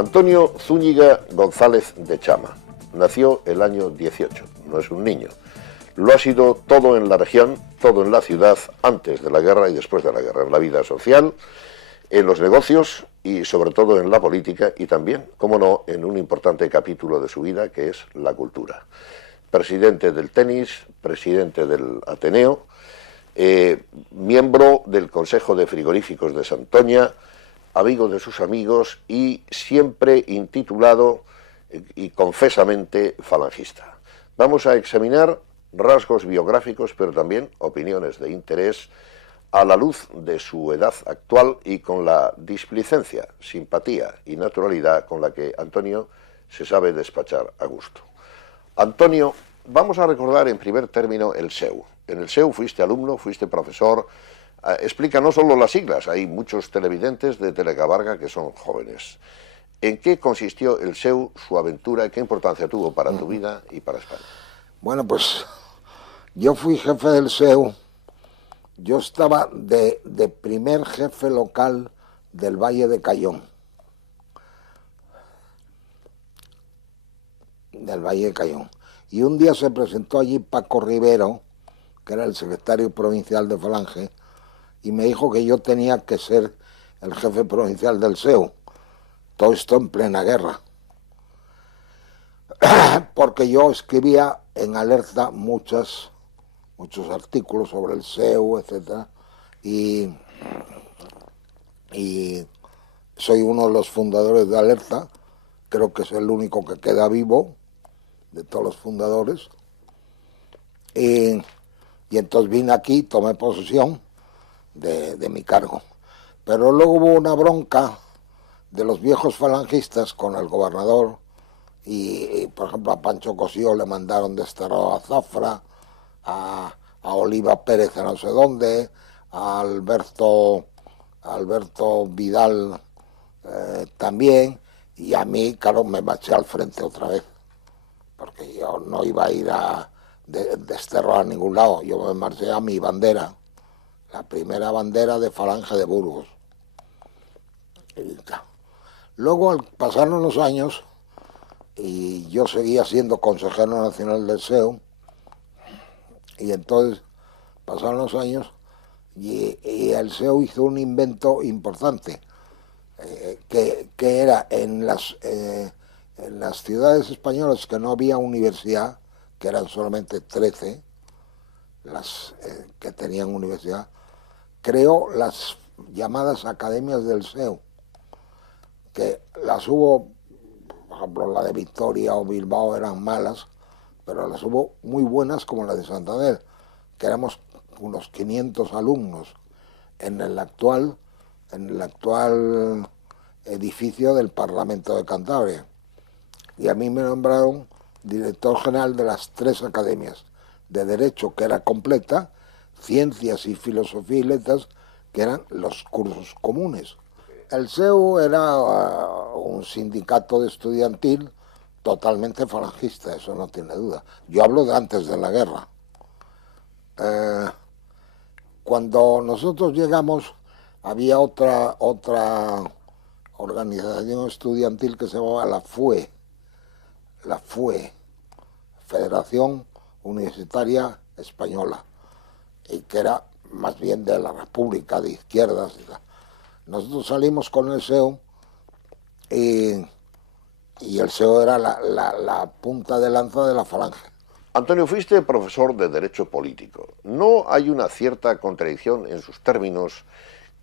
Antonio Zúñiga González de Chama nació el año 18, no es un niño. Lo ha sido todo en la región, todo en la ciudad, antes de la guerra y después de la guerra, en la vida social, en los negocios y sobre todo en la política y también, como no, en un importante capítulo de su vida que es la cultura. Presidente del tenis, presidente del Ateneo, miembro del Consejo de Frigoríficos de Santoña, amigo de sus amigos y siempre intitulado y confesamente falangista. Vamos a examinar rasgos biográficos, pero también opiniones de interés a la luz de su edad actual y con la displicencia, simpatía y naturalidad con la que Antonio se sabe despachar a gusto. Antonio, vamos a recordar en primer término el SEU. En el SEU fuiste alumno, fuiste profesor. Explica no solo las siglas, hay muchos televidentes de Telegabarga que son jóvenes. ¿En qué consistió el SEU, su aventura, qué importancia tuvo para tu vida y para España? Bueno, pues yo fui jefe del SEU. Yo estaba de primer jefe local del Valle de Cayón. Del Valle de Cayón. Y un día se presentó allí Paco Rivero, que era el secretario provincial de Falange, y me dijo que yo tenía que ser el jefe provincial del SEU. Todo esto en plena guerra. Porque yo escribía en Alerta muchos artículos sobre el SEU, etc. Y soy uno de los fundadores de Alerta. Creo que es el único que queda vivo de todos los fundadores. Y entonces vine aquí, tomé posesión de mi cargo. Pero luego hubo una bronca de los viejos falangistas con el gobernador y por ejemplo, a Pancho Cosío le mandaron desterrado a Zafra, a Oliva Pérez a no sé dónde, a Alberto Vidal también, y a mí, claro, me marché al frente otra vez, porque yo no iba a ir a desterrar a ningún lado. Yo me marché a mi bandera, la primera bandera de Falange de Burgos. Luego, al pasar los años, y yo seguía siendo consejero nacional del SEU, y entonces pasaron los años y el SEU hizo un invento importante, que era en las ciudades españolas que no había universidad, que eran solamente 13 las que tenían universidad, creó las llamadas academias del SEU, que las hubo, por ejemplo, la de Victoria o Bilbao eran malas, pero las hubo muy buenas como la de Santander, que éramos unos 500 alumnos en el actual edificio del Parlamento de Cantabria. Y a mí me nombraron director general de las 3 academias, de Derecho, que era completa, Ciencias y Filosofía y Letras, que eran los cursos comunes. El SEU era un sindicato estudiantil totalmente falangista, eso no tiene duda. Yo hablo de antes de la guerra. Cuando nosotros llegamos, había otra organización estudiantil que se llamaba la FUE, Federación Universitaria Española, y que era más bien de la República, de izquierdas y tal. Nosotros salimos con el SEU y el SEU era la punta de lanza de la Falange. Antonio, fuiste profesor de Derecho Político. ¿No hay una cierta contradicción en sus términos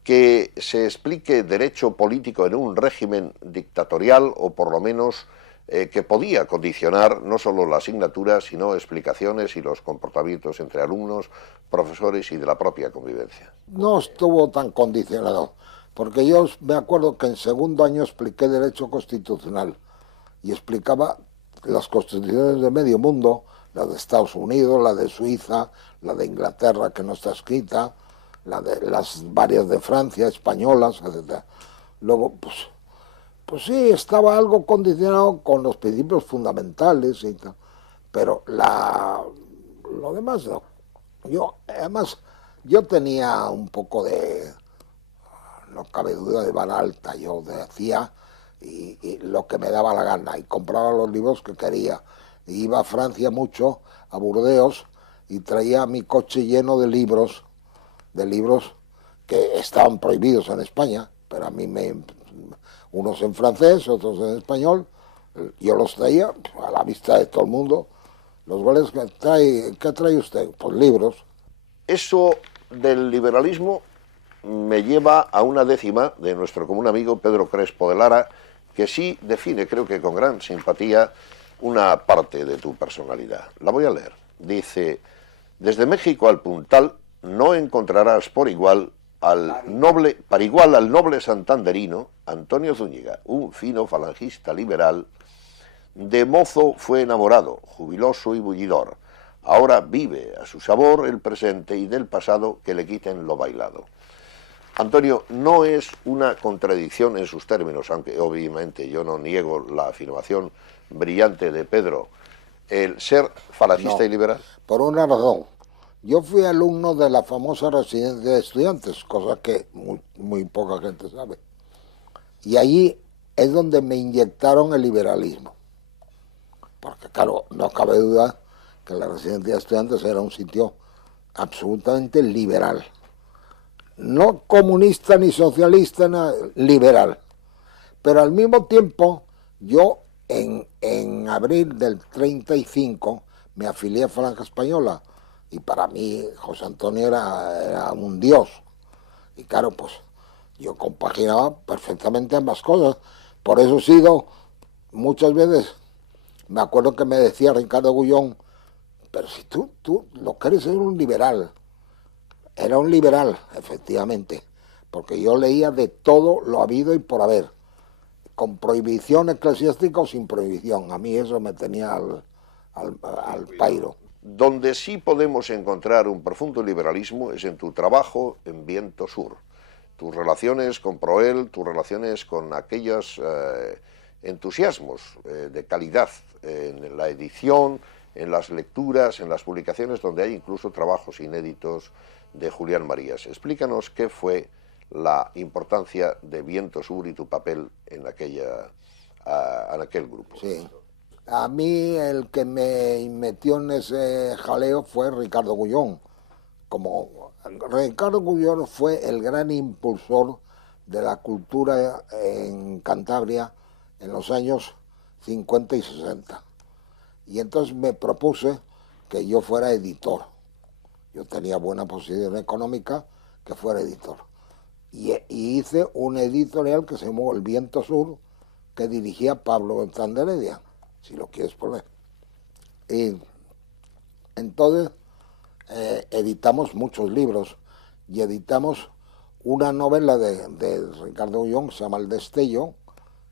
que se explique derecho político en un régimen dictatorial o por lo menos que podía condicionar no solo la asignatura, sino explicaciones y los comportamientos entre alumnos, profesores y de la propia convivencia? No estuvo tan condicionado, porque yo me acuerdo que en segundo año expliqué Derecho Constitucional y explicaba las constituciones de medio mundo, la de Estados Unidos, la de Suiza, la de Inglaterra, que no está escrita, las varias de Francia, españolas, etc. Luego, pues sí, estaba algo condicionado con los principios fundamentales y tal, pero lo demás no. Además, yo tenía un poco de, no cabe duda, de vara alta. Yo decía y lo que me daba la gana, y compraba los libros que quería. Y iba a Francia mucho, a Burdeos, y traía mi coche lleno de libros que estaban prohibidos en España, pero a mí unos en francés, otros en español, yo los traía a la vista de todo el mundo. Los goles ¿qué trae usted? Pues libros. Eso del liberalismo me lleva a una décima de nuestro común amigo Pedro Crespo de Lara, que sí define, creo que con gran simpatía, una parte de tu personalidad. La voy a leer. Dice: desde México al Puntal no encontrarás por igual al noble santanderino Antonio Zúñiga, un fino falangista liberal. De mozo fue enamorado, jubiloso y bullidor. Ahora vive a su sabor el presente y del pasado que le quiten lo bailado. Antonio, no es una contradicción en sus términos, aunque obviamente yo no niego la afirmación brillante de Pedro, el ser falangista y liberal. Por una razón. Yo fui alumno de la famosa residencia de estudiantes, cosa que muy poca gente sabe. Y allí es donde me inyectaron el liberalismo. Porque claro, no cabe duda que la residencia de estudiantes era un sitio absolutamente liberal. No comunista ni socialista, liberal. Pero al mismo tiempo, yo en abril del 35 me afilié a Falange Española, y para mí José Antonio era un dios. Y claro, pues yo compaginaba perfectamente ambas cosas. Por eso he sido muchas veces, me acuerdo que me decía Ricardo Gullón, pero si tú lo que eres es un liberal. Era un liberal, efectivamente, porque yo leía de todo lo habido y por haber, con prohibición eclesiástica o sin prohibición. A mí eso me tenía al pairo. Donde sí podemos encontrar un profundo liberalismo es en tu trabajo en Viento Sur. Tus relaciones con Proel, tus relaciones con aquellos entusiasmos de calidad en la edición, en las lecturas, en las publicaciones, donde hay incluso trabajos inéditos de Julián Marías. Explícanos qué fue la importancia de Viento Sur y tu papel en aquel grupo. Sí. A mí el que me metió en ese jaleo fue Ricardo Gullón. Como Ricardo Gullón fue el gran impulsor de la cultura en Cantabria en los años 50 y 60. Y entonces me propuse que yo fuera editor. Yo tenía buena posición económica, que fuera editor. Y hice un editorial que se llamó El Viento Sur, que dirigía Pablo Beltrán de Heredia, si lo quieres poner. Y entonces editamos muchos libros y editamos una novela de Ricardo Gullón que se llama El Destello,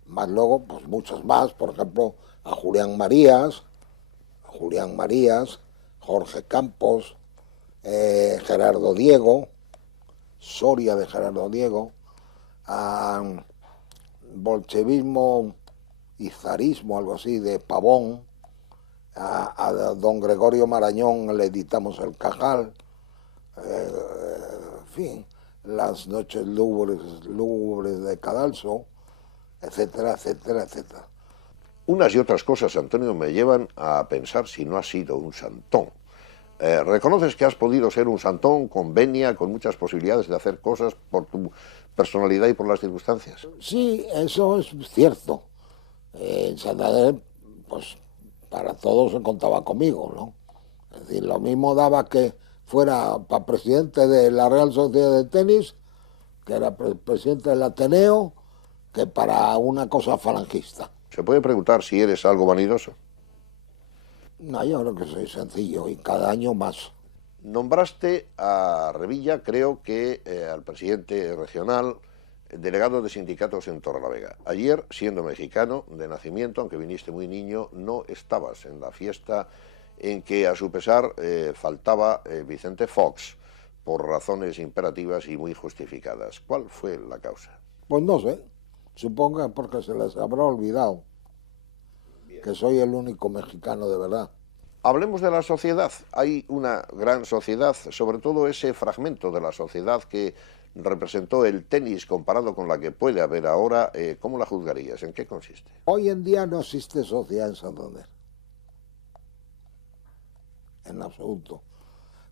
más luego pues muchas más, por ejemplo a Julián Marías, Jorge Campos, Gerardo Diego, Soria de Gerardo Diego, a bolchevismo y zarismo, algo así, de Pavón, a don Gregorio Marañón le editamos El Cajal, en fin, Las noches lúgubres de Cadalso, etcétera, etcétera, etcétera. Unas y otras cosas, Antonio, me llevan a pensar si no has sido un santón. ¿Reconoces que has podido ser un santón con venia, con muchas posibilidades de hacer cosas por tu personalidad y por las circunstancias? Sí, eso es cierto. En Santander, pues para todos se contaba conmigo, ¿no? Es decir, lo mismo daba que fuera para presidente de la Real Sociedad de Tenis, que era presidente del Ateneo, que para una cosa falangista. ¿Se puede preguntar si eres algo vanidoso? No, yo creo que soy sencillo y cada año más. Nombraste a Revilla, creo que al presidente regional, delegado de sindicatos en Torrelavega. Ayer, siendo mexicano de nacimiento, aunque viniste muy niño, no estabas en la fiesta en que, a su pesar, faltaba Vicente Fox, por razones imperativas y muy justificadas. ¿Cuál fue la causa? Pues no sé, supongo que porque se les habrá olvidado que soy el único mexicano de verdad. Hablemos de la sociedad. Hay una gran sociedad, sobre todo ese fragmento de la sociedad que representó el tenis comparado con la que puede haber ahora, ¿cómo la juzgarías? ¿En qué consiste? Hoy en día no existe sociedad en Santander, en absoluto.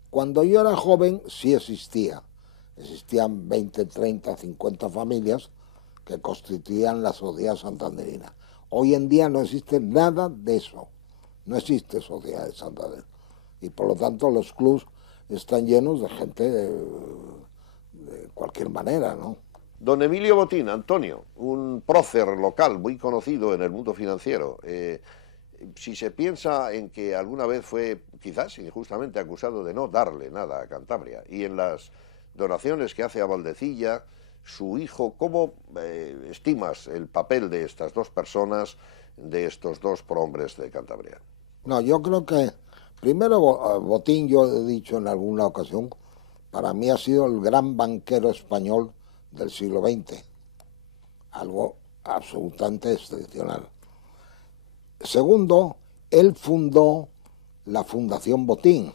Cuando yo era joven sí existía. Existían 20, 30, 50 familias que constituían la sociedad santanderina. Hoy en día no existe nada de eso. No existe sociedad de Santander. Y por lo tanto los clubs están llenos de gente de cualquier manera, ¿no? Don Emilio Botín, Antonio, un prócer local muy conocido en el mundo financiero. Si se piensa en que alguna vez fue, quizás injustamente, acusado de no darle nada a Cantabria, y en las donaciones que hace a Valdecilla, su hijo, ¿cómo estimas el papel de estas dos personas, de estos dos prohombres de Cantabria? No, yo creo que, primero, Botín, yo he dicho en alguna ocasión, para mí ha sido el gran banquero español del siglo XX, algo absolutamente excepcional. Segundo, él fundó la Fundación Botín.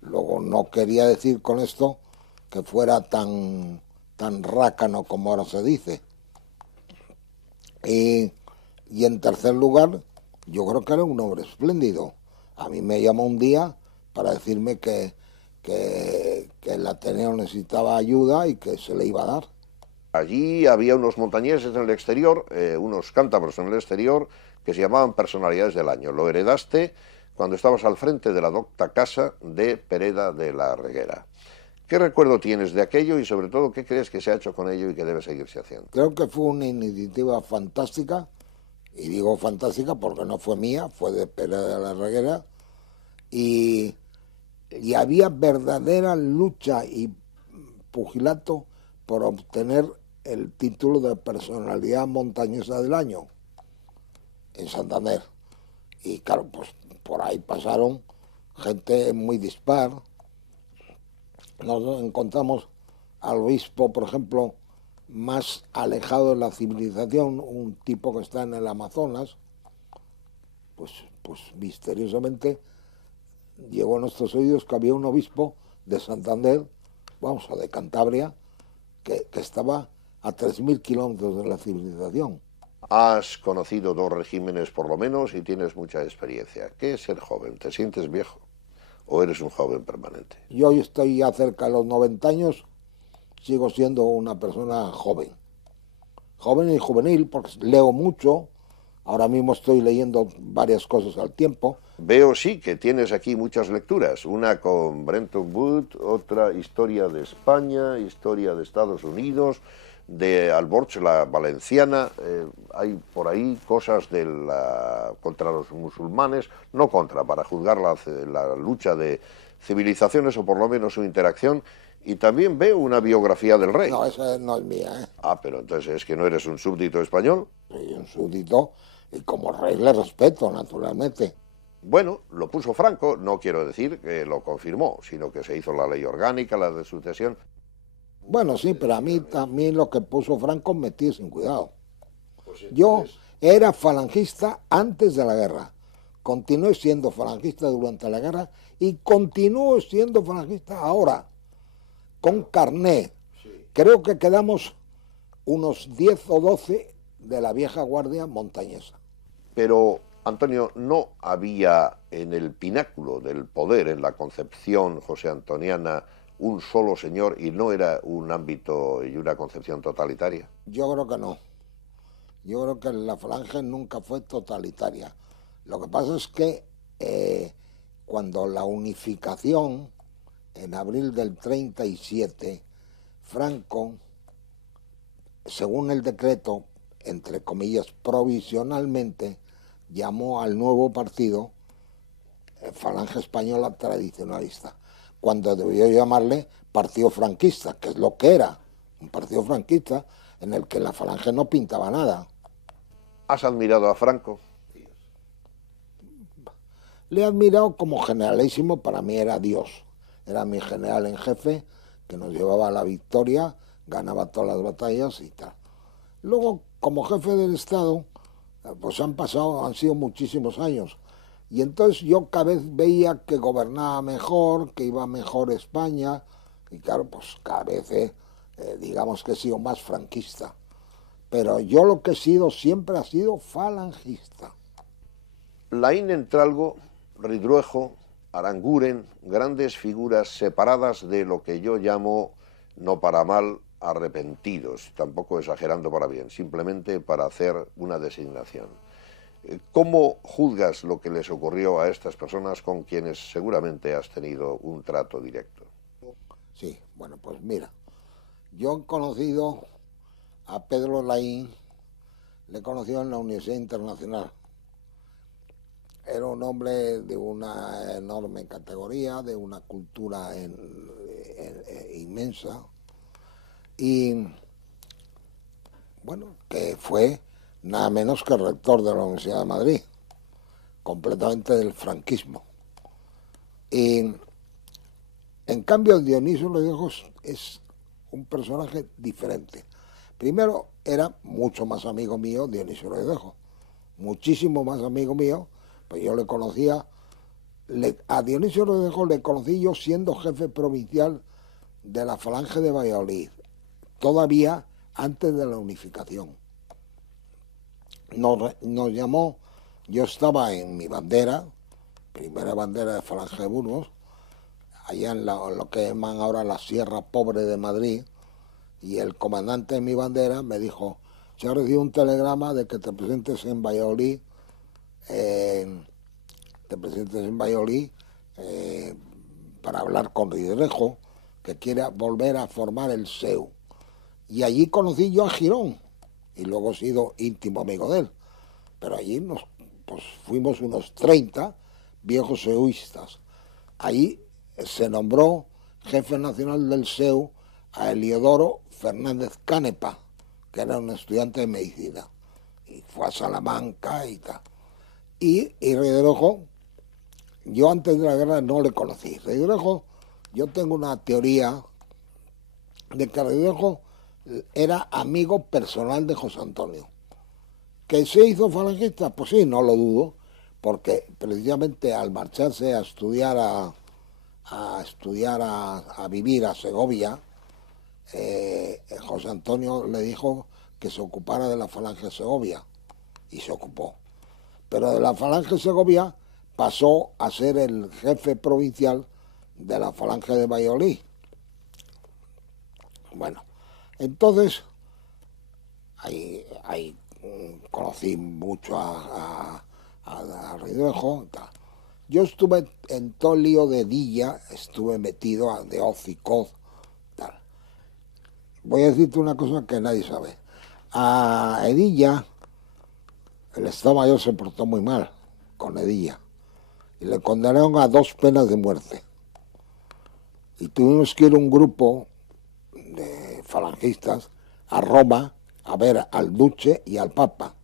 Luego, no quería decir con esto que fuera tan rácano como ahora se dice. Y en tercer lugar, yo creo que era un hombre espléndido. A mí me llamó un día para decirme que el Ateneo necesitaba ayuda y que se le iba a dar. Allí había unos montañeses en el exterior, unos cántabros en el exterior, que se llamaban personalidades del año. Lo heredaste cuando estabas al frente de la docta casa de Pereda de la Reguera. ¿Qué recuerdo tienes de aquello y sobre todo qué crees que se ha hecho con ello y que debe seguirse haciendo? Creo que fue una iniciativa fantástica, y digo fantástica porque no fue mía, fue de Pereda de la Reguera, y había verdadera lucha y pugilato por obtener el título de personalidad montañesa del año en Santander. Y claro, pues por ahí pasaron gente muy dispar. Nos encontramos al obispo, por ejemplo, más alejado de la civilización, un tipo que está en el Amazonas, pues misteriosamente llegó a nuestros oídos que había un obispo de Santander, vamos, o de Cantabria, que estaba a 3.000 kilómetros de la civilización. Has conocido dos regímenes por lo menos y tienes mucha experiencia. ¿Qué es ser joven? ¿Te sientes viejo o eres un joven permanente? Yo estoy ya cerca de los 90 años, sigo siendo una persona joven. Joven y juvenil, porque leo mucho. Ahora mismo estoy leyendo varias cosas al tiempo. Veo sí que tienes aquí muchas lecturas, una con Brenton Wood, otra historia de España, historia de Estados Unidos, de Alborch la Valenciana, hay por ahí cosas contra los musulmanes, no contra, para juzgar la lucha de civilizaciones o por lo menos su interacción, y también veo una biografía del rey. No, esa no es mía, ¿eh? Ah, pero entonces es que no eres un súbdito español. Soy un súbdito y como rey le respeto, naturalmente. Bueno, lo puso Franco, no quiero decir que lo confirmó, sino que se hizo la ley orgánica, la de sucesión. Bueno, sí, pero a mí también lo que puso Franco me metí sin cuidado. Yo era falangista antes de la guerra, continué siendo falangista durante la guerra y continúo siendo falangista ahora, con carné. Creo que quedamos unos 10 o 12 de la vieja guardia montañesa. Pero, Antonio, no había en el pináculo del poder, en la concepción josé antoniana, un solo señor y no era un ámbito y una concepción totalitaria. Yo creo que no. Yo creo que la falange nunca fue totalitaria. Lo que pasa es que cuando la unificación, en abril del 37, Franco, según el decreto, entre comillas, provisionalmente, llamó al nuevo partido Falange Española Tradicionalista, cuando debió llamarle Partido Franquista, que es lo que era, un partido franquista en el que la Falange no pintaba nada. ¿Has admirado a Franco? Le he admirado como generalísimo, para mí era Dios, era mi general en jefe, que nos llevaba a la victoria, ganaba todas las batallas y tal. Luego, como jefe del Estado, pues han sido muchísimos años. Y entonces yo cada vez veía que gobernaba mejor, que iba mejor España, Y claro, pues cada vez digamos que he sido más franquista. Pero yo lo que he sido siempre ha sido falangista. Laín Entralgo, Ridruejo, Aranguren, grandes figuras separadas de lo que yo llamo, no para mal, arrepentidos, tampoco exagerando para bien, simplemente para hacer una designación. ¿Cómo juzgas lo que les ocurrió a estas personas con quienes seguramente has tenido un trato directo? Sí, bueno, pues mira, yo he conocido a Pedro Laín, le he conocido en la Universidad Internacional. Era un hombre de una enorme categoría, de una cultura inmensa, y bueno, que fue nada menos que rector de la Universidad de Madrid, completamente del franquismo. Y en cambio Dionisio Redejos es un personaje diferente. Primero, era mucho más amigo mío Dionisio Redejos, muchísimo más amigo mío, pues yo le conocía, a Dionisio Redejos le conocí yo siendo jefe provincial de la Falange de Valladolid, todavía antes de la unificación. Nos llamó, yo estaba en mi bandera, primera bandera de Falange de Burgos, allá en lo que llaman ahora la Sierra Pobre de Madrid, y el comandante de mi bandera me dijo: se ha recibido un telegrama de que te presentes en Valladolid, para hablar con Ridruejo, que quiere volver a formar el SEU. Y allí conocí yo a Girón, y luego he sido íntimo amigo de él. Pero allí pues, fuimos unos 30 viejos seuistas. Allí se nombró jefe nacional del SEU a Eliodoro Fernández Canepa, que era un estudiante de medicina, y fue a Salamanca y tal. Y Ridruejo, yo antes de la guerra no le conocí. Ridruejo, yo tengo una teoría de que Ridruejo era amigo personal de José Antonio. ¿Que se hizo falangista? Pues sí, no lo dudo, porque precisamente al marcharse a estudiar a vivir a Segovia, José Antonio le dijo que se ocupara de la Falange de Segovia, y se ocupó. Pero de la Falange de Segovia pasó a ser el jefe provincial de la Falange de Valladolid. Bueno, entonces ahí conocí mucho a Ridruejo. Yo estuve en todo el lío de Edilla, estuve metido de hoz y coz, tal. Voy a decirte una cosa que nadie sabe. A Edilla, el Estado Mayor se portó muy mal con Edilla y le condenaron a 2 penas de muerte. Y tuvimos que ir un grupo de falangistas a Roma a ver al duce y al papa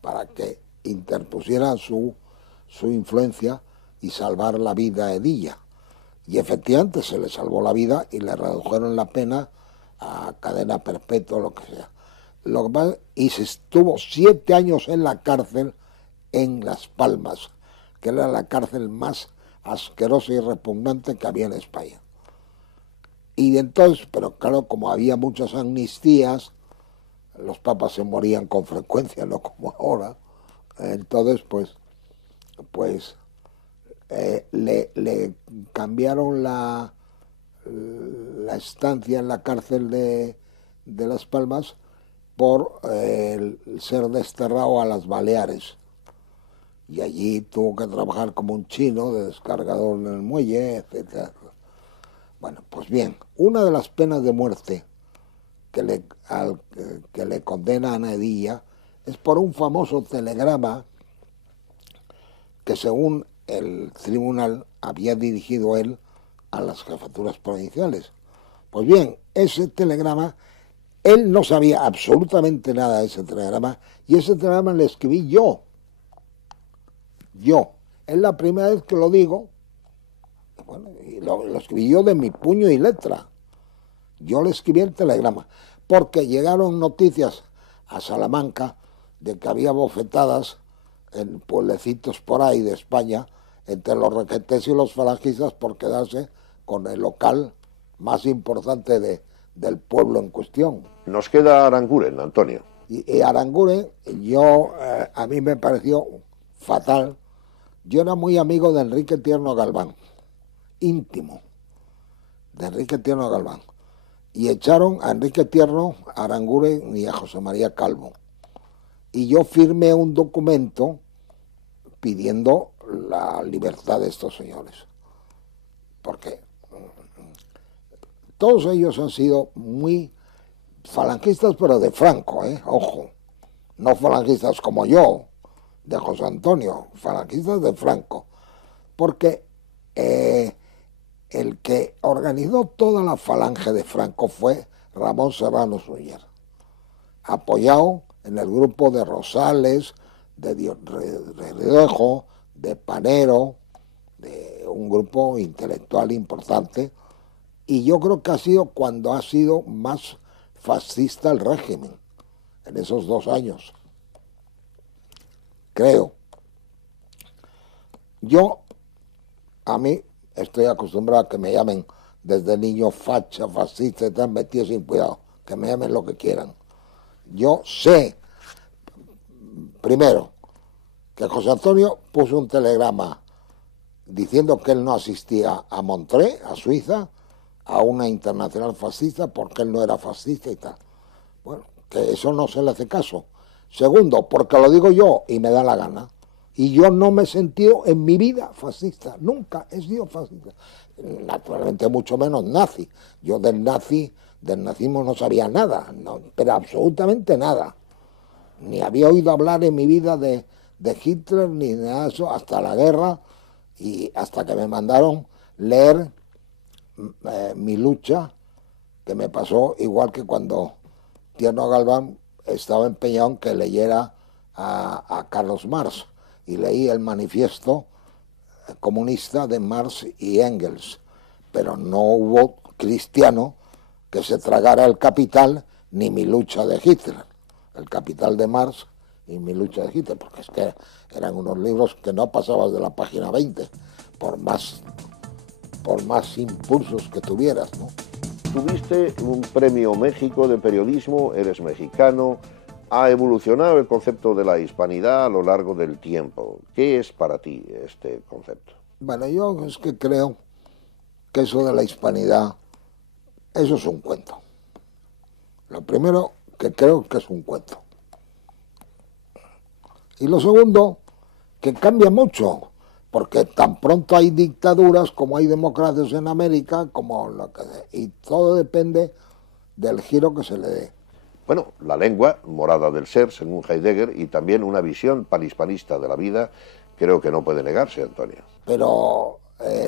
para que interpusieran su influencia y salvar la vida a Edilla. Y efectivamente se le salvó la vida y le redujeron la pena a cadena perpetua, lo que sea. Y se estuvo 7 años en la cárcel en Las Palmas, que era la cárcel más asquerosa y repugnante que había en España. Y entonces, pero claro, como había muchas amnistías, los papas se morían con frecuencia, no como ahora. Entonces, pues le cambiaron la estancia en la cárcel de Las Palmas por ser desterrado a las Baleares. Y allí tuvo que trabajar como un chino de descargador en el muelle, etc. Bueno, pues bien, una de las penas de muerte que le condenan a Edilla es por un famoso telegrama que, según el tribunal, había dirigido él a las jefaturas provinciales. Pues bien, ese telegrama, él no sabía absolutamente nada de ese telegrama, y ese telegrama le escribí yo. Es la primera vez que lo digo. Bueno, y lo escribí yo de mi puño y letra. Yo le escribí el telegrama, porque llegaron noticias a Salamanca de que había bofetadas en pueblecitos por ahí de España entre los requetés y los falangistas por quedarse con el local más importante del pueblo en cuestión. Nos queda Aranguren, Antonio. Y Aranguren, a mí me pareció fatal. Yo era muy amigo de Enrique Tierno Galván, íntimo de Enrique Tierno Galván. Y echaron a Enrique Tierno, a Aranguren y a José María Calvo. Y yo firmé un documento pidiendo la libertad de estos señores. Porque todos ellos han sido muy falangistas, pero de Franco, ojo. No falangistas como yo, de José Antonio, falangistas de Franco. Porque el que organizó toda la falange de Franco fue Ramón Serrano Suñer, apoyado en el grupo de Rosales, de Redejo, de Panero, de un grupo intelectual importante, y yo creo que ha sido cuando ha sido más fascista el régimen, en esos 2 años, creo. A mí, estoy acostumbrado a que me llamen desde niño facha, fascista, y tal, metido sin cuidado, que me llamen lo que quieran. Yo sé, primero, que José Antonio puso un telegrama diciendo que él no asistía a Montré, a Suiza, a una internacional fascista, porque él no era fascista y tal. Bueno, que eso no se le hace caso. Segundo, porque lo digo yo y me da la gana. Y yo no me he sentido en mi vida fascista, nunca he sido fascista. Naturalmente mucho menos nazi. Yo del nazismo no sabía nada, no, pero absolutamente nada. Ni había oído hablar en mi vida de Hitler ni nada de eso hasta la guerra y hasta que me mandaron leer Mi lucha, que me pasó igual que cuando Tierno Galván estaba empeñado en que leyera a Carlos Marx, y leí el manifiesto comunista de Marx y Engels, pero no hubo cristiano que se tragara El Capital ni Mi lucha de Hitler, El Capital de Marx y Mi lucha de Hitler, porque es que eran unos libros que no pasabas de la página 20, por más impulsos que tuvieras, ¿no? Tuviste un premio México de periodismo, eres mexicano, ha evolucionado el concepto de la hispanidad a lo largo del tiempo. ¿Qué es para ti este concepto? Bueno, yo es que creo que eso de la hispanidad, eso es un cuento. Lo primero, que creo que es un cuento. Y lo segundo, que cambia mucho, porque tan pronto hay dictaduras como hay democracias en América, como lo que sea, y todo depende del giro que se le dé. Bueno, la lengua, morada del ser, según Heidegger, y también una visión panhispanista de la vida, creo que no puede negarse, Antonio. Pero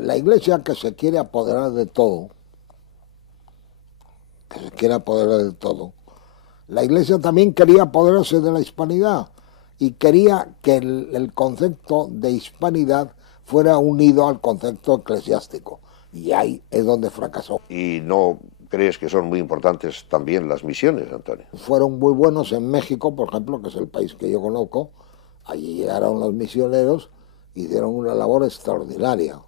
la Iglesia, que se quiere apoderar de todo, la Iglesia también quería apoderarse de la hispanidad y quería que el concepto de hispanidad fuera unido al concepto eclesiástico. Y ahí es donde fracasó. ¿Y no crees que son muy importantes también las misiones, Antonio? Fueron muy buenos en México, por ejemplo, que es el país que yo conozco. Allí llegaron los misioneros, hicieron una labor extraordinaria.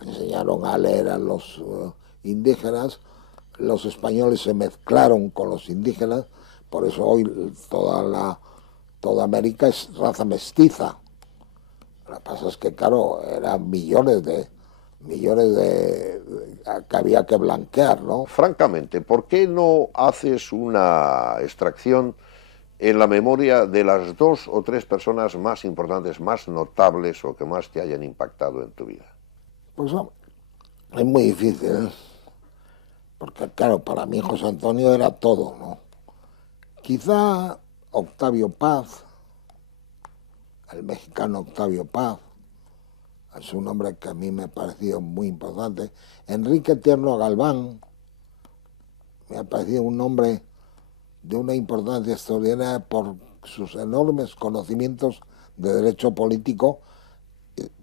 Enseñaron a leer a los indígenas, los españoles se mezclaron con los indígenas, por eso hoy toda América es raza mestiza. Lo que pasa es que, claro, eran millones que había que blanquear, ¿no? Francamente, ¿por qué no haces una extracción en la memoria de las 2 o 3 personas más importantes, más notables o que más te hayan impactado en tu vida? Pues es muy difícil, ¿eh? Porque, claro, para mí José Antonio era todo, ¿no? Quizá Octavio Paz, el mexicano Octavio Paz, es un hombre que a mí me ha parecido muy importante. Enrique Tierno Galván me ha parecido un hombre de una importancia extraordinaria por sus enormes conocimientos de derecho político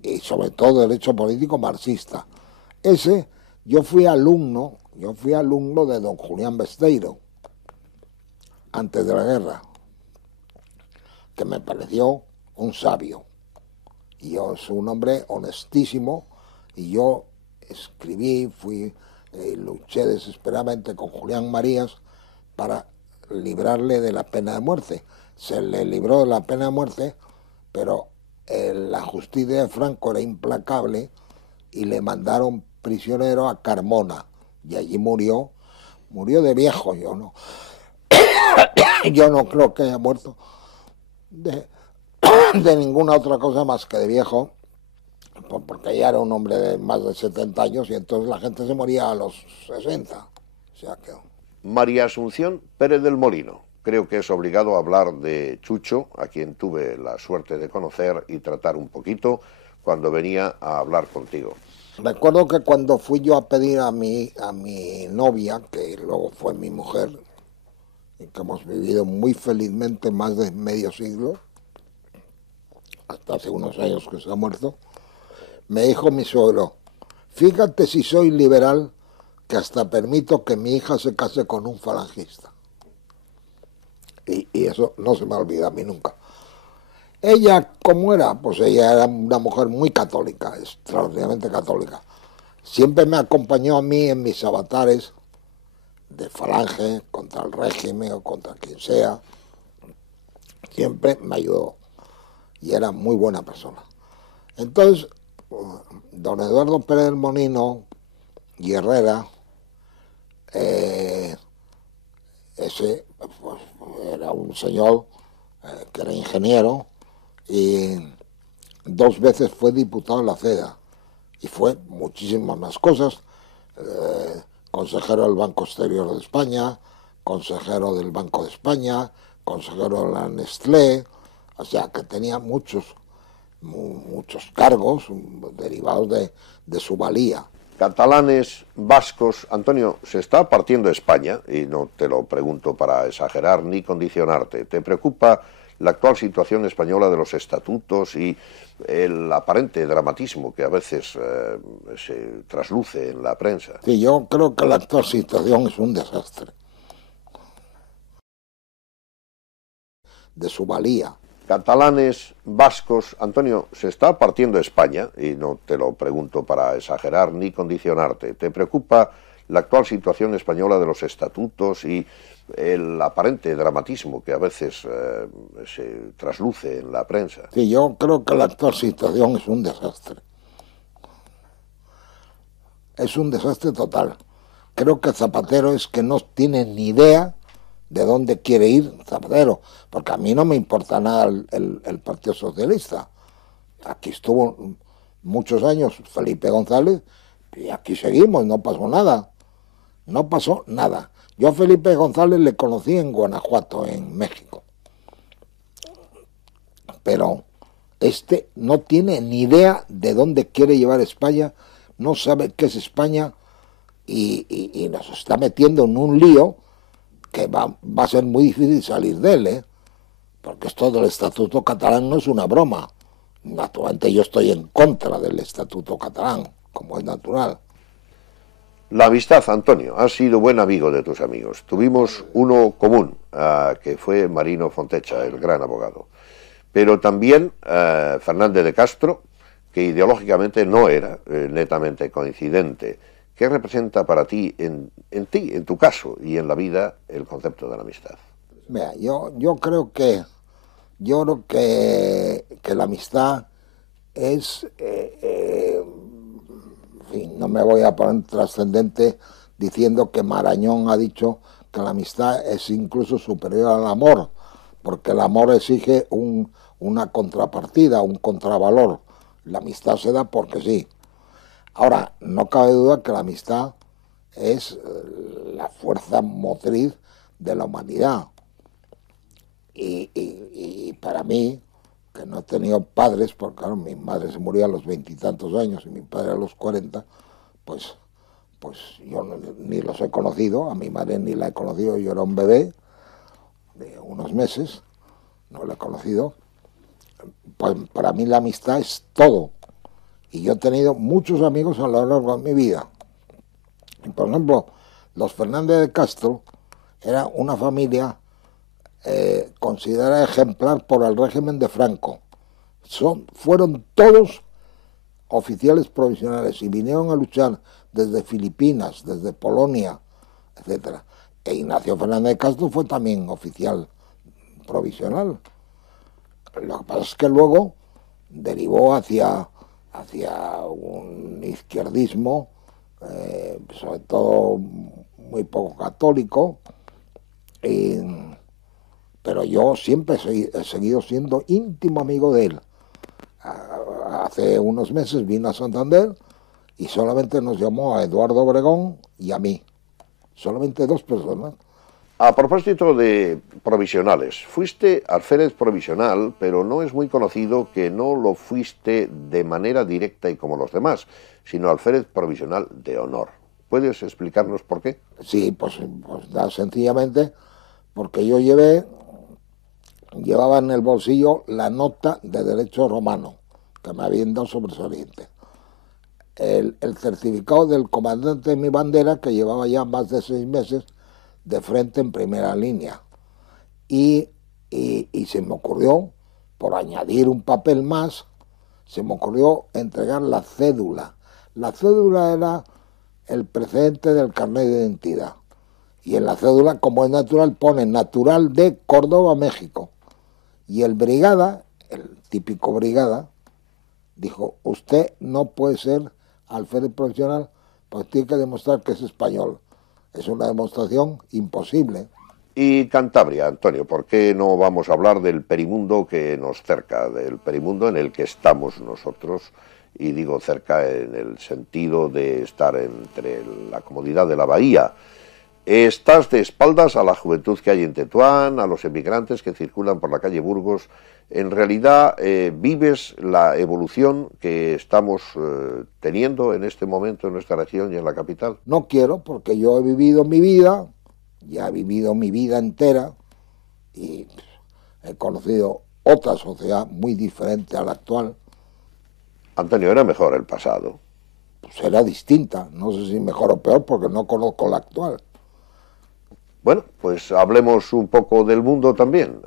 y sobre todo derecho político marxista. Yo fui alumno de don Julián Besteiro antes de la guerra, que me pareció un sabio. Y yo soy un hombre honestísimo y yo escribí, luché desesperadamente con Julián Marías para librarle de la pena de muerte. Se le libró de la pena de muerte, pero la justicia de Franco era implacable y le mandaron prisionero a Carmona y allí murió de viejo. Yo no creo que haya muerto de ninguna otra cosa más que de viejo, porque ya era un hombre de más de 70 años y entonces la gente se moría a los 60. O sea que... María Asunción Pérez del Molino. Creo que es obligado hablar de Chucho, a quien tuve la suerte de conocer y tratar un poquito cuando venía a hablar contigo. Recuerdo que cuando fui yo a pedir a mi novia, que luego fue mi mujer, y que hemos vivido muy felizmente más de medio siglo, hasta hace unos años que se ha muerto, me dijo mi suegro: fíjate si soy liberal, que hasta permito que mi hija se case con un falangista. Y eso no se me olvida a mí nunca. Ella, ¿cómo era? Pues ella era una mujer muy católica, extraordinariamente católica. Siempre me acompañó a mí en mis avatares de falange, contra el régimen o contra quien sea. Siempre me ayudó y era muy buena persona. Entonces, don Eduardo Pérez del Molino y Herrera, ese pues, era un señor que era ingeniero y 2 veces fue diputado en la CEDA y fue muchísimas más cosas, consejero del Banco Exterior de España, consejero del Banco de España, consejero de la Nestlé, o sea que tenía muchos cargos derivados de su valía. Catalanes, vascos, Antonio, se está partiendo España, y no te lo pregunto para exagerar ni condicionarte. ¿Te preocupa la actual situación española de los estatutos y el aparente dramatismo que a veces se trasluce en la prensa? Sí, yo creo que la actual situación es un desastre. De su valía. Catalanes, vascos, Antonio, se está partiendo España, y no te lo pregunto para exagerar ni condicionarte. ¿Te preocupa la actual situación española de los estatutos y el aparente dramatismo que a veces se trasluce en la prensa? Sí, yo creo que la actual situación es un desastre. Es un desastre total. Creo que Zapatero es que no tiene ni idea de dónde quiere ir Zapatero, porque a mí no me importa nada el Partido Socialista. Aquí estuvo muchos años Felipe González y aquí seguimos, no pasó nada. No pasó nada. Yo a Felipe González le conocí en Guanajuato, en México. Pero este no tiene ni idea de dónde quiere llevar España, no sabe qué es España y nos está metiendo en un lío que va a ser muy difícil salir de él, porque esto del Estatuto Catalán no es una broma. Naturalmente yo estoy en contra del Estatuto Catalán, como es natural. La amistad, Antonio, has sido buen amigo de tus amigos. Tuvimos uno común, que fue Marino Fontecha, el gran abogado. Pero también Fernández de Castro, que ideológicamente no era netamente coincidente. ¿Qué representa para ti, en tu caso y en la vida, el concepto de la amistad? Mira, yo creo que la amistad es, en fin, no me voy a poner trascendente diciendo que Marañón ha dicho que la amistad es incluso superior al amor, porque el amor exige una contrapartida, un contravalor. La amistad se da porque sí. Ahora, no cabe duda que la amistad es la fuerza motriz de la humanidad. Y para mí, que no he tenido padres, porque claro, mi madre se murió a los 20 y tantos años y mi padre a los 40, pues yo ni los he conocido, a mi madre ni la he conocido, yo era un bebé de unos meses, no la he conocido. Pues para mí la amistad es todo. Y yo he tenido muchos amigos a lo largo de mi vida. Y por ejemplo, los Fernández de Castro era una familia considerada ejemplar por el régimen de Franco. Fueron todos oficiales provisionales y vinieron a luchar desde Filipinas, desde Polonia, etcétera. E Ignacio Fernández de Castro fue también oficial provisional. Lo que pasa es que luego derivó hacia un izquierdismo, sobre todo muy poco católico, pero yo siempre he seguido siendo íntimo amigo de él. Hace unos meses vino a Santander y solamente nos llamó a Eduardo Obregón y a mí, solamente 2 personas. A propósito de provisionales, fuiste alférez provisional, pero no es muy conocido que no lo fuiste de manera directa y como los demás, sino alférez provisional de honor. ¿Puedes explicarnos por qué? Sí, pues sencillamente porque yo llevaba en el bolsillo la nota de derecho romano que me habían dado sobresaliente, el certificado del comandante de mi bandera, que llevaba ya más de 6 meses de frente en primera línea, y se me ocurrió, por añadir un papel más, se me ocurrió entregar la cédula. La cédula era el precedente del carnet de identidad, y en la cédula, como es natural, pone natural de Córdoba, México, y el brigada, el típico brigada, dijo: usted no puede ser alférez profesional, pues tiene que demostrar que es español. Es una demostración imposible. Y Cantabria, Antonio, ¿por qué no vamos a hablar del perimundo que nos cerca, del perimundo en el que estamos nosotros? Y digo cerca en el sentido de estar entre la comodidad de la bahía. Estás de espaldas a la juventud que hay en Tetuán, a los emigrantes que circulan por la calle Burgos. En realidad vives la evolución que estamos teniendo en este momento en nuestra región y en la capital. No quiero, porque yo he vivido mi vida, ya he vivido mi vida entera y he conocido otra sociedad muy diferente a la actual. Antonio, era mejor el pasado. Pues era distinta, no sé si mejor o peor, porque no conozco la actual. Bueno, pues hablemos un poco del mundo también.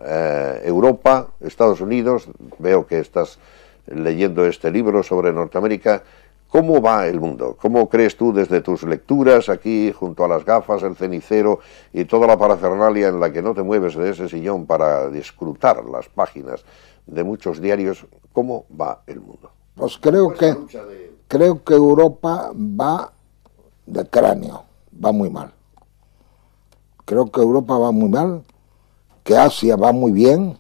Europa, Estados Unidos, veo que estás leyendo este libro sobre Norteamérica. ¿Cómo va el mundo? ¿Cómo crees tú desde tus lecturas aquí junto a las gafas, el cenicero y toda la parafernalia en la que no te mueves de ese sillón para disfrutar las páginas de muchos diarios? ¿Cómo va el mundo? Pues creo que Europa va de cráneo, va muy mal. Creo que Europa va muy mal, que Asia va muy bien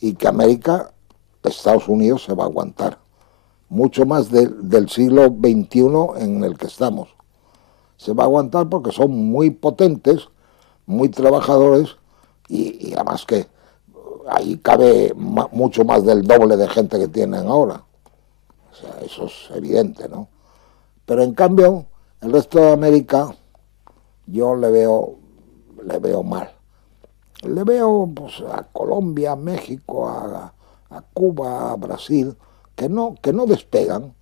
y que América, Estados Unidos, se va a aguantar. Mucho más del siglo XXI en el que estamos. Se va a aguantar porque son muy potentes, muy trabajadores y además que ahí cabe mucho más del doble de gente que tienen ahora. O sea, eso es evidente, ¿no? Pero en cambio, el resto de América yo le veo mal. Le veo pues, a Colombia, a México, a Cuba, a Brasil, que no despegan.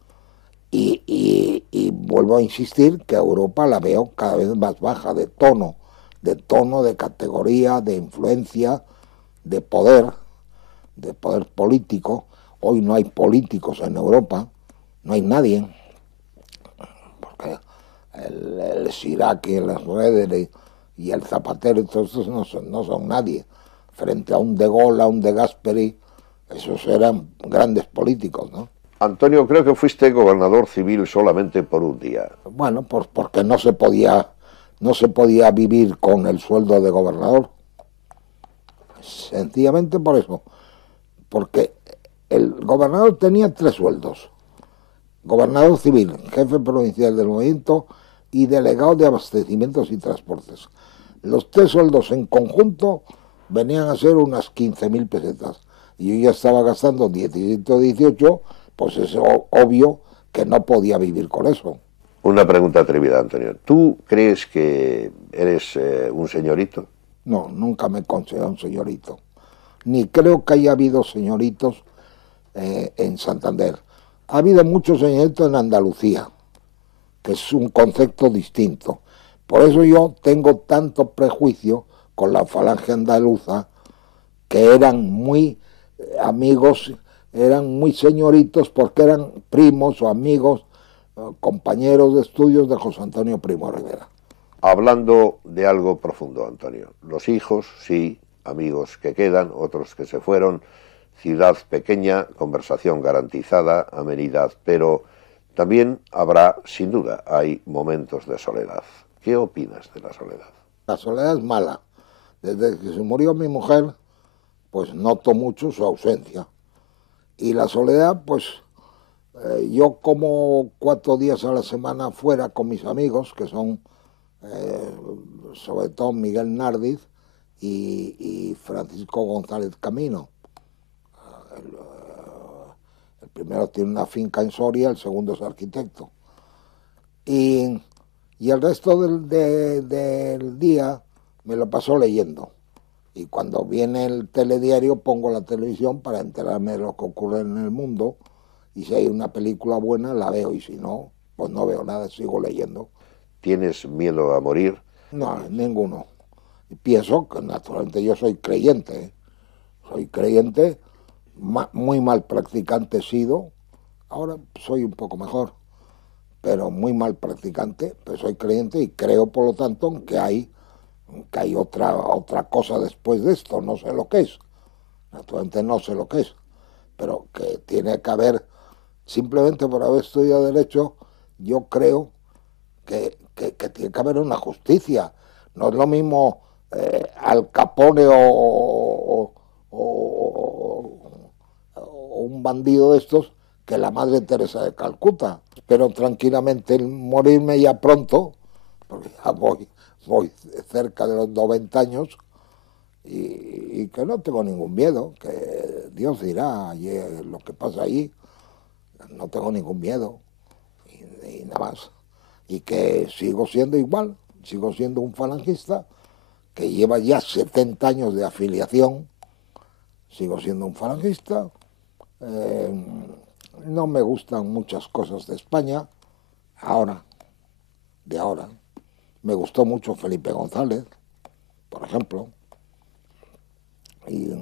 Y vuelvo a insistir que a Europa la veo cada vez más baja de tono, de categoría, de influencia, de poder político. Hoy no hay políticos en Europa, no hay nadie, porque el Chirac y el Schröder y el Zapatero y todos estos no son nadie. Frente a un De Gaulle, a un De Gasperi, esos eran grandes políticos, ¿no? Antonio, creo que fuiste gobernador civil solamente por un día. Bueno, pues porque no se podía vivir con el sueldo de gobernador. Sencillamente por eso. Porque el gobernador tenía 3 sueldos. Gobernador civil, jefe provincial del movimiento y delegado de abastecimientos y transportes. Los 3 sueldos en conjunto venían a ser unas 15.000 pesetas. Y yo ya estaba gastando 17 o 18, pues es obvio que no podía vivir con eso. Una pregunta atrevida, Antonio. ¿Tú crees que eres un señorito? No, nunca me he considerado un señorito. Ni creo que haya habido señoritos en Santander. Ha habido muchos señoritos en Andalucía, que es un concepto distinto. Por eso yo tengo tanto prejuicio con la falange andaluza, que eran muy amigos eran muy señoritos porque eran primos o amigos, compañeros de estudios de José Antonio Primo Rivera. Hablando de algo profundo, Antonio, los hijos, sí, amigos que quedan, otros que se fueron, ciudad pequeña, conversación garantizada, amenidad, pero también habrá, sin duda, hay momentos de soledad. ¿Qué opinas de la soledad? La soledad es mala. Desde que se murió mi mujer, pues noto mucho su ausencia. Y la soledad, pues yo como 4 días a la semana fuera con mis amigos, que son sobre todo Miguel Nardiz y Francisco González Camino. El primero tiene una finca en Soria, el segundo es arquitecto. Y, y el resto del día me lo paso leyendo. Y cuando viene el telediario pongo la televisión para enterarme de lo que ocurre en el mundo. Y si hay una película buena la veo, y si no, pues no veo nada, sigo leyendo. ¿Tienes miedo a morir? No, ninguno. Y pienso que naturalmente yo soy creyente, ¿eh? Soy creyente, muy mal practicante he sido, ahora soy un poco mejor, pero muy mal practicante, pero soy creyente y creo por lo tanto que hay otra cosa después de esto, no sé lo que es, naturalmente no sé lo que es, pero que tiene que haber, simplemente por haber estudiado Derecho, yo creo que tiene que haber una justicia. No es lo mismo Al Capone o un bandido de estos que la Madre Teresa de Calcuta. Espero tranquilamente morirme ya pronto, porque ya voy cerca de los 90 años y que no tengo ningún miedo, que Dios dirá lo que pasa allí, no tengo ningún miedo y nada más. Y que sigo siendo igual, sigo siendo un falangista que lleva ya 70 años de afiliación, sigo siendo un falangista, no me gustan muchas cosas de España, de ahora, me gustó mucho Felipe González, por ejemplo, y,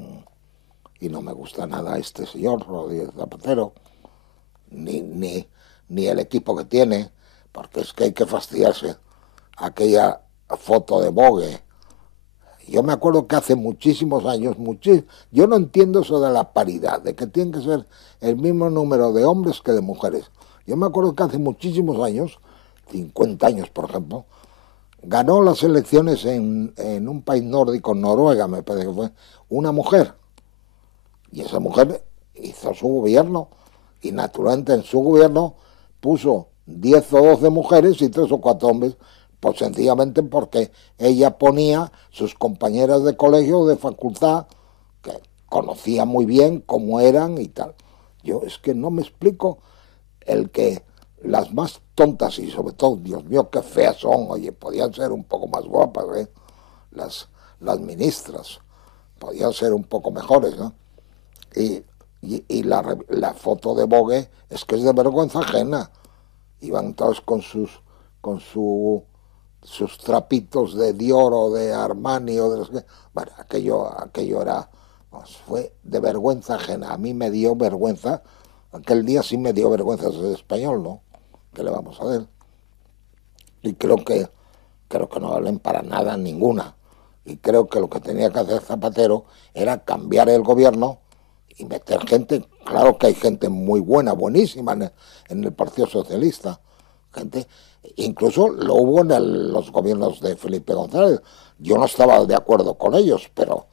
y no me gusta nada este señor, Rodríguez Zapatero, ni el equipo que tiene, porque es que hay que fastidiarse. Aquella foto de Vogue, yo me acuerdo que hace muchísimos años, yo no entiendo eso de la paridad, de que tiene que ser el mismo número de hombres que de mujeres. Yo me acuerdo que hace muchísimos años, 50 años por ejemplo, ganó las elecciones en un país nórdico, Noruega me parece que fue, una mujer. Y esa mujer hizo su gobierno y naturalmente en su gobierno puso 10 o 12 mujeres y 3 o 4 hombres, pues sencillamente porque ella ponía sus compañeras de colegio o de facultad, que conocía muy bien cómo eran y tal. Yo es que no me explico el que las más tontas y sobre todo, Dios mío, qué feas son, oye, podían ser un poco más guapas, ¿eh? Las ministras podían ser un poco mejores, ¿no? Y la foto de Vogue es que es de vergüenza ajena. Iban todos con sus trapitos de Dior o de Armani o de los que... Bueno, aquello era, pues, fue de vergüenza ajena. A mí me dio vergüenza, aquel día sí me dio vergüenza ser español, ¿no? ¿Qué le vamos a ver? Y creo que no valen para nada ninguna. Y creo que lo que tenía que hacer Zapatero era cambiar el gobierno y meter gente. Claro que hay gente muy buena, buenísima en el Partido Socialista, gente, incluso lo hubo en los gobiernos de Felipe González. Yo no estaba de acuerdo con ellos, pero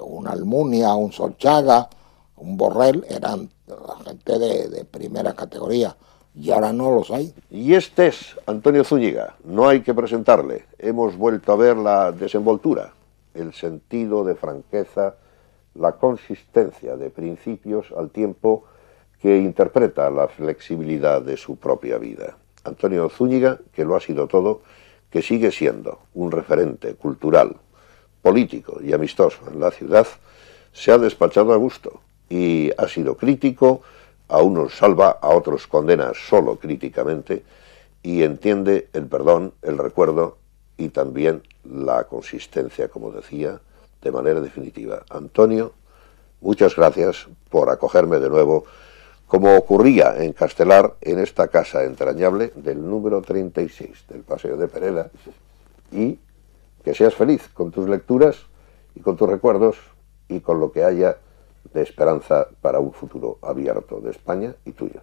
un Almunia, un Solchaga, un Borrell eran la gente de primera categoría. Y ahora no los hay. Y este es Antonio Zúñiga, no hay que presentarle. Hemos vuelto a ver la desenvoltura, el sentido de franqueza, la consistencia de principios al tiempo que interpreta la flexibilidad de su propia vida. Antonio Zúñiga, que lo ha sido todo, que sigue siendo un referente cultural, político y amistoso en la ciudad, se ha despachado a gusto y ha sido crítico, a unos salva, a otros condena solo críticamente y entiende el perdón, el recuerdo y también la consistencia, como decía, de manera definitiva. Antonio, muchas gracias por acogerme de nuevo, como ocurría en Castelar, en esta casa entrañable del número 36 del Paseo de Pereda, y que seas feliz con tus lecturas y con tus recuerdos y con lo que haya de esperanza para un futuro abierto de España y tuyo.